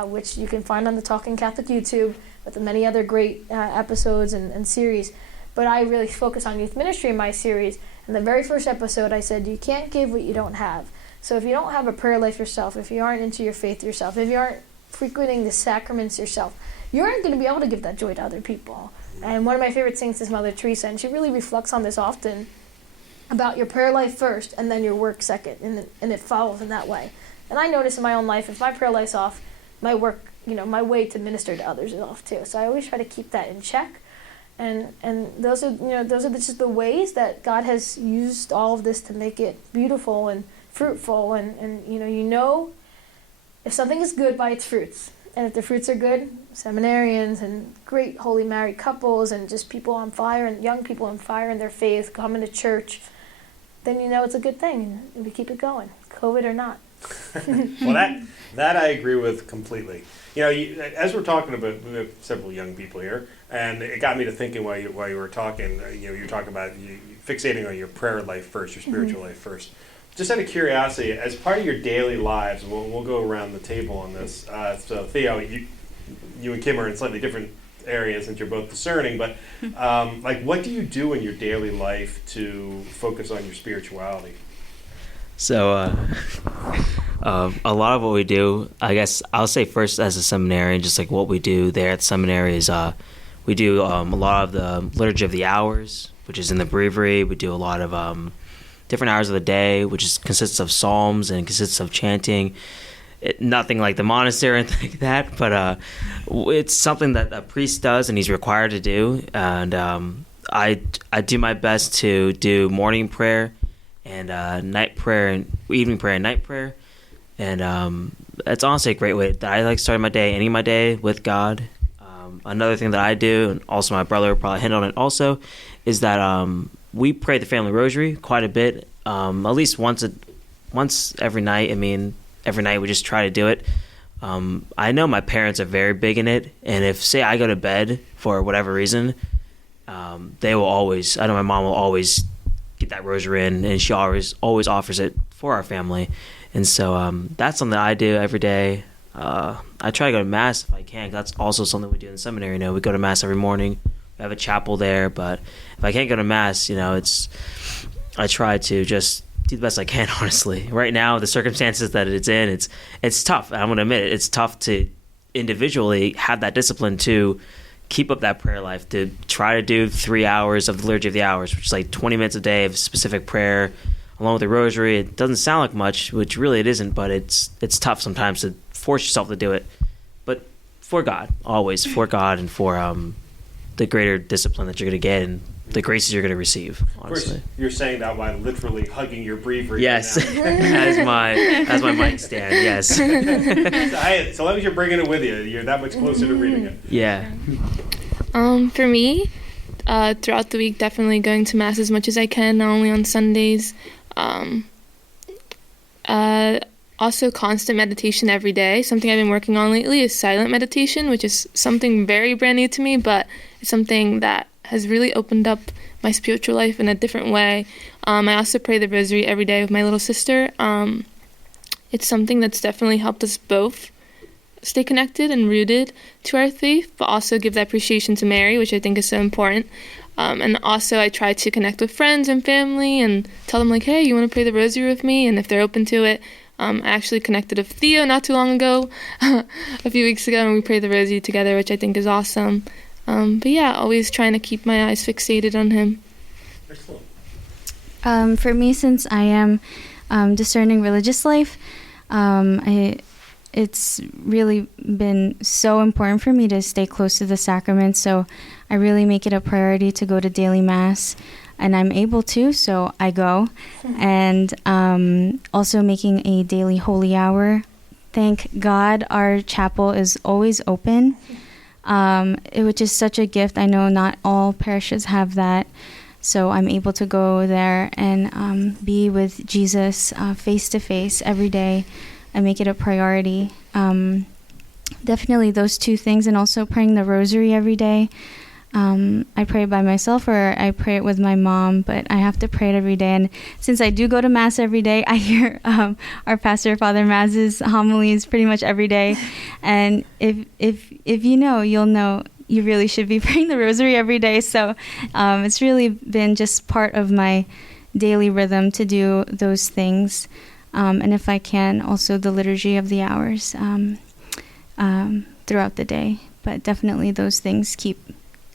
which you can find on the Talking Catholic YouTube, with the many other great episodes and series. But I really focus on youth ministry in my series. In the very first episode, I said, you can't give what you don't have. So if you don't have a prayer life yourself, if you aren't into your faith yourself, if you aren't frequenting the sacraments yourself, you aren't going to be able to give that joy to other people. And one of my favorite saints is Mother Teresa, and she really reflects on this often, about your prayer life first and then your work second, and it follows in that way. And I notice in my own life, if my prayer life's off, my work, my way to minister to others is off too. So I always try to keep that in check. And those are just the ways that God has used all of this to make it beautiful and fruitful. And if something is good by its fruits, and if the fruits are good, seminarians and great holy married couples and just people on fire and young people on fire in their faith coming to church, then it's a good thing, and we keep it going, COVID or not. Well, that I agree with completely. As we're talking about, we have several young people here, and it got me to thinking while you were talking. You're talking about fixating on your prayer life first, your spiritual life first. Just out of curiosity, as part of your daily lives, we'll go around the table on this. So Theo, you and Kim are in slightly different areas since you're both discerning, but what do you do in your daily life to focus on your spirituality? So a lot of what we do, I guess I'll say first as a seminarian, just like what we do there at the seminary is we do a lot of the Liturgy of the Hours, which is in the breviary. We do a lot of different hours of the day, which consists of psalms and consists of chanting. Nothing like the monastery or anything like that, but it's something that a priest does and he's required to do. And I do my best to do morning prayer and night prayer and evening prayer and night prayer. And it's honestly a great way that I like starting my day, ending my day with God. Another thing that I do, and also my brother probably hit on it also, is that we pray the family rosary quite a bit, at least once every night. I mean, every night we just try to do it. I know my parents are very big in it, and if, say, I go to bed for whatever reason, they will always, I know my mom will always get that rosary in, and she always offers it for our family. And so that's something that I do every day. I try to go to Mass if I can, 'cause that's also something we do in the seminary. You know, we go to Mass every morning. We have a chapel there, but if I can't go to Mass, you know, I try to just do the best I can, honestly. Right now, the circumstances that it's in, it's tough. I'm going to admit it. It's tough to individually have that discipline to keep up that prayer life, to try to do 3 hours of the Liturgy of the Hours, which is like 20 minutes a day of specific prayer, along with the rosary. It doesn't sound like much, which really it isn't, but it's tough sometimes to force yourself to do it. But for God, always for God, and for the greater discipline that you're going to get and the graces you're going to receive, honestly. Of course, you're saying that while literally hugging your breviary. Yes, as my mic stand, yes. So long as you're bringing it with you, you're that much closer to reading it. Yeah. For me, throughout the week, definitely going to Mass as much as I can, not only on Sundays. Also constant meditation every day. Something I've been working on lately is silent meditation, which is something very brand new to me, but it's something that has really opened up my spiritual life in a different way. I also pray the rosary every day with my little sister. It's something that's definitely helped us both stay connected and rooted to our faith, but also give that appreciation to Mary, which I think is so important. And also I try to connect with friends and family and tell them, like, hey, you want to pray the rosary with me? And if they're open to it, I actually connected with Theo not too long ago, a few weeks ago, and we prayed the rosary together, which I think is awesome. But yeah, always trying to keep my eyes fixated on him. Excellent. For me, since I am discerning religious life, it's really been so important for me to stay close to the sacraments. So I really make it a priority to go to daily Mass, and I'm able to, so I go. And also making a daily holy hour. Thank God our chapel is always open. It was just such a gift. I know not all parishes have that, so I'm able to go there and be with Jesus face to face every day. I make it a priority. Definitely those two things, and also praying the rosary every day. I pray it by myself, or I pray it with my mom, but I have to pray it every day. And since I do go to Mass every day, I hear our pastor, Father Maz's homilies pretty much every day. And if you know, you'll know you really should be praying the rosary every day. So it's really been just part of my daily rhythm to do those things. And if I can, also the Liturgy of the Hours throughout the day. But definitely those things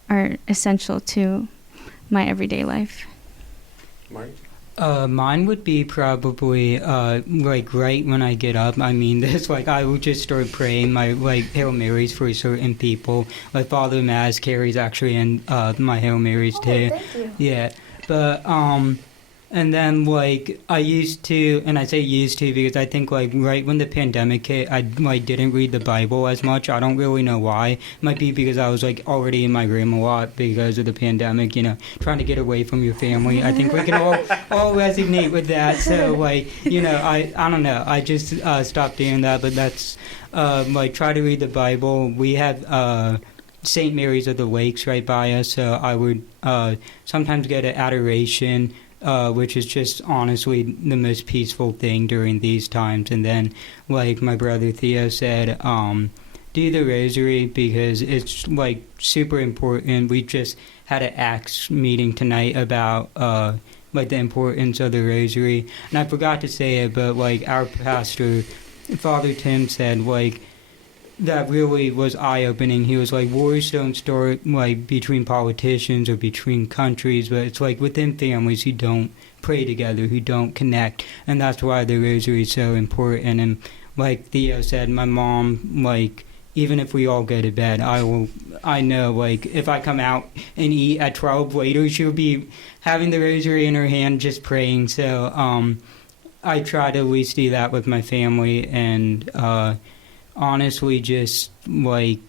are essential to my everyday life. Martin? Mine would be probably like right when I get up. I mean, this I would just start praying my Hail Marys for certain people. Like Father Maz carries actually in my Hail Marys too. Thank you. Yeah, but and then I used to, and I say used to because I think right when the pandemic hit, I didn't read the Bible as much. I don't really know why. It might be because I was already in my room a lot because of the pandemic. Trying to get away from your family. I think we can all resonate with that. So I don't know. I just stopped doing that. But that's try to read the Bible. We have St. Mary's of the Lakes right by us, so I would sometimes get an adoration. Which is just honestly the most peaceful thing during these times. And then, like my brother Theo said, do the rosary because it's super important. We just had an Acts meeting tonight about the importance of the rosary. And I forgot to say it, but our pastor, Father Tim, said that really was eye-opening. He was wars don't start between politicians or between countries, but it's within families who don't pray together, who don't connect, and that's why the rosary is so important. And like Theo said, my mom even if we all go to bed, I know, like, if I come out and eat at 12 later, she'll be having the rosary in her hand just praying. So I try to at least do that with my family, and honestly just, like,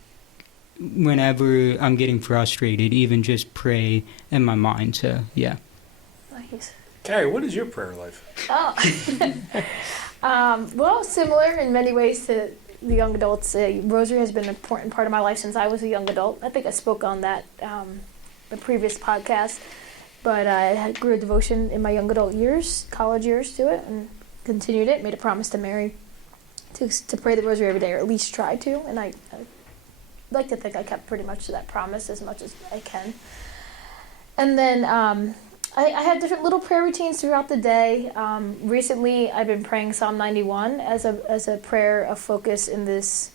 whenever I'm getting frustrated, even just pray in my mind. So, yeah. Nice. Kari, what is your prayer life? Oh. Well, similar in many ways to the young adults. Rosary has been an important part of my life since I was a young adult. I think I spoke on that the previous podcast. But I grew a devotion in my young adult years, college years, to it, and continued it. Made a promise to Mary to pray the rosary every day, or at least try to. And I like to think I kept pretty much to that promise as much as I can. And then I have different little prayer routines throughout the day. Recently, I've been praying Psalm 91 as a prayer of focus in these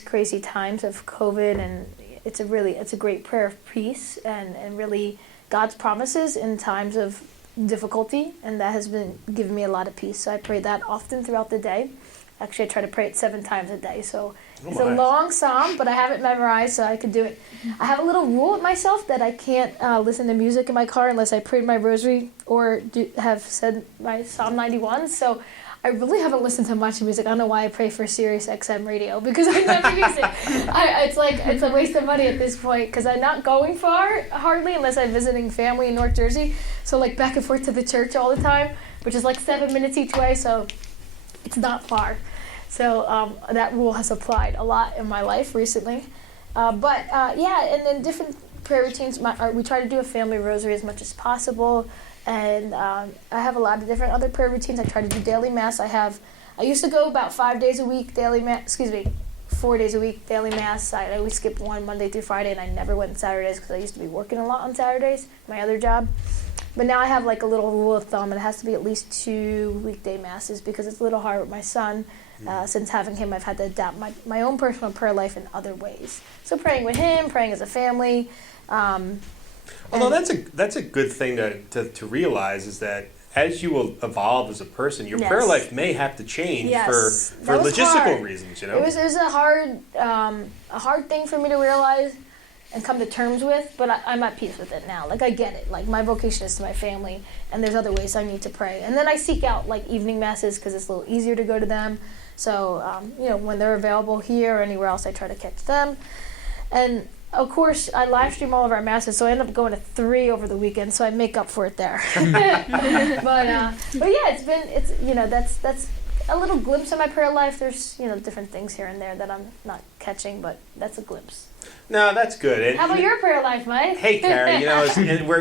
crazy times of COVID, and it's a great prayer of peace and really God's promises in times of difficulty, and that has been giving me a lot of peace. So I pray that often throughout the day. Actually, I try to pray it 7 times a day. So it's a long psalm, but I have it memorized, so I could do it. I have a little rule with myself that I can't listen to music in my car unless I prayed my rosary or have said my Psalm 91. So I really haven't listened to much music. I don't know why I pray for Sirius XM radio, because I never use it. It's a waste of money at this point, because I'm not going far hardly unless I'm visiting family in North Jersey. So like back and forth to the church all the time, which is like 7 minutes each way. So it's not far. So that rule has applied a lot in my life recently. And then different prayer routines. We try to do a family rosary as much as possible. And I have a lot of different other prayer routines. I try to do daily mass. I used to go about 5 days a week daily mass. 4 days a week daily mass. I always skipped one Monday through Friday, and I never went on Saturdays because I used to be working a lot on Saturdays, my other job. But now I have like a little rule of thumb. It has to be at least 2 weekday masses, because it's a little hard with my son. Since having him, I've had to adapt my own personal prayer life in other ways. So praying with him, praying as a family. Although that's a good thing to realize, is that as you will evolve as a person, your prayer life may have to change for logistical reasons. You know, it was a hard thing for me to realize and come to terms with, but I'm at peace with it now. Like, I get it. Like, my vocation is to my family, and there's other ways I need to pray. And then I seek out like evening masses because it's a little easier to go to them. So when they're available here or anywhere else, I try to catch them. And of course, I live stream all of our masses, so I end up going to 3 over the weekend, so I make up for it there. but yeah, that's a little glimpse of my prayer life. There's different things here and there that I'm not catching, but that's a glimpse. No, that's good. How about your prayer life, Mike? Hey, Kari,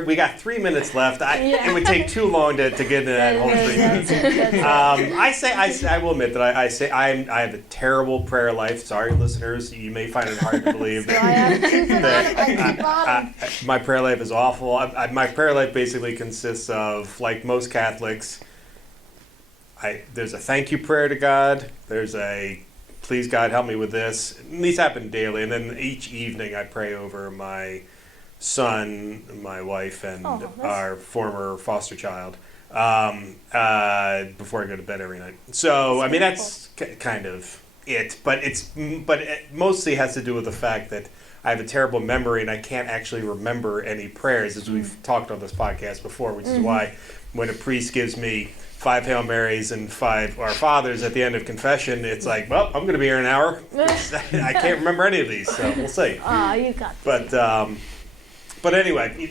we got 3 minutes left. It would take too long to get into that whole 3 minutes. I will admit that I have a terrible prayer life. Sorry, listeners, you may find it hard to believe. My prayer life is awful. My prayer life basically consists of, like most Catholics, there's a thank you prayer to God. There's a please God help me with this. And these happen daily, and then each evening I pray over my son, my wife, and our former foster child before I go to bed every night. So I mean that's kind of it, but it mostly has to do with the fact that I have a terrible memory and I can't actually remember any prayers, as we've talked on this podcast before, which is why when a priest gives me 5 Hail Marys and 5 Our Fathers at the end of confession, it's like, well, I'm going to be here an hour. I can't remember any of these, so we'll see. You got this. But anyway,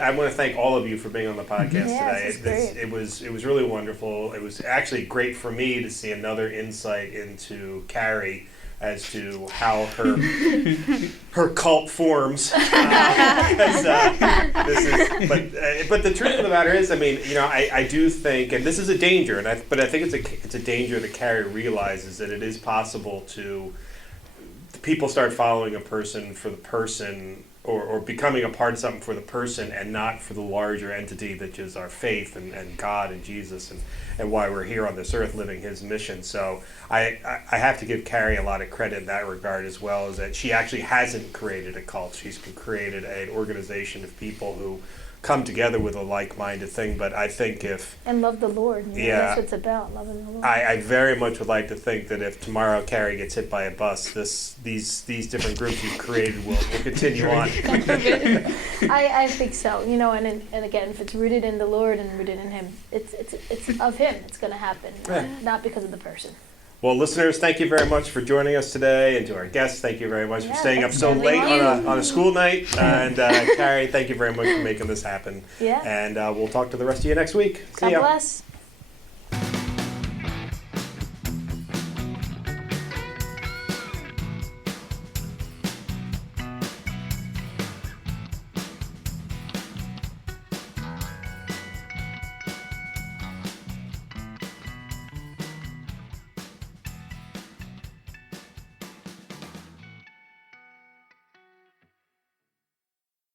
I want to thank all of you for being on the podcast today. It was really wonderful. It was actually great for me to see another insight into Kari as to how her cult forms. But the truth of the matter is, I mean, I do think, and this is a danger, but I think it's a danger that Kari realizes, that it is possible to people start following a person for the person, or becoming a part of something for the person and not for the larger entity that is our faith and God and Jesus and why we're here on this earth living his mission. So I have to give Kari a lot of credit in that regard, as well as that she actually hasn't created a cult. She's created an organization of people who come together with a like-minded thing. But I think if And love the Lord. You know, Yeah. That's what it's about, loving the Lord. I very much would like to think that if tomorrow Kari gets hit by a bus, these different groups you've created will continue on. I think so. You know, and again, if it's rooted in the Lord and rooted in Him, it's of Him. It's going to happen, not because of the person. Well, listeners, thank you very much for joining us today, and to our guests, thank you very much for staying up so late on a school night. And Kari, thank you very much for making this happen. Yeah. And we'll talk to the rest of you next week. See God ya. bless.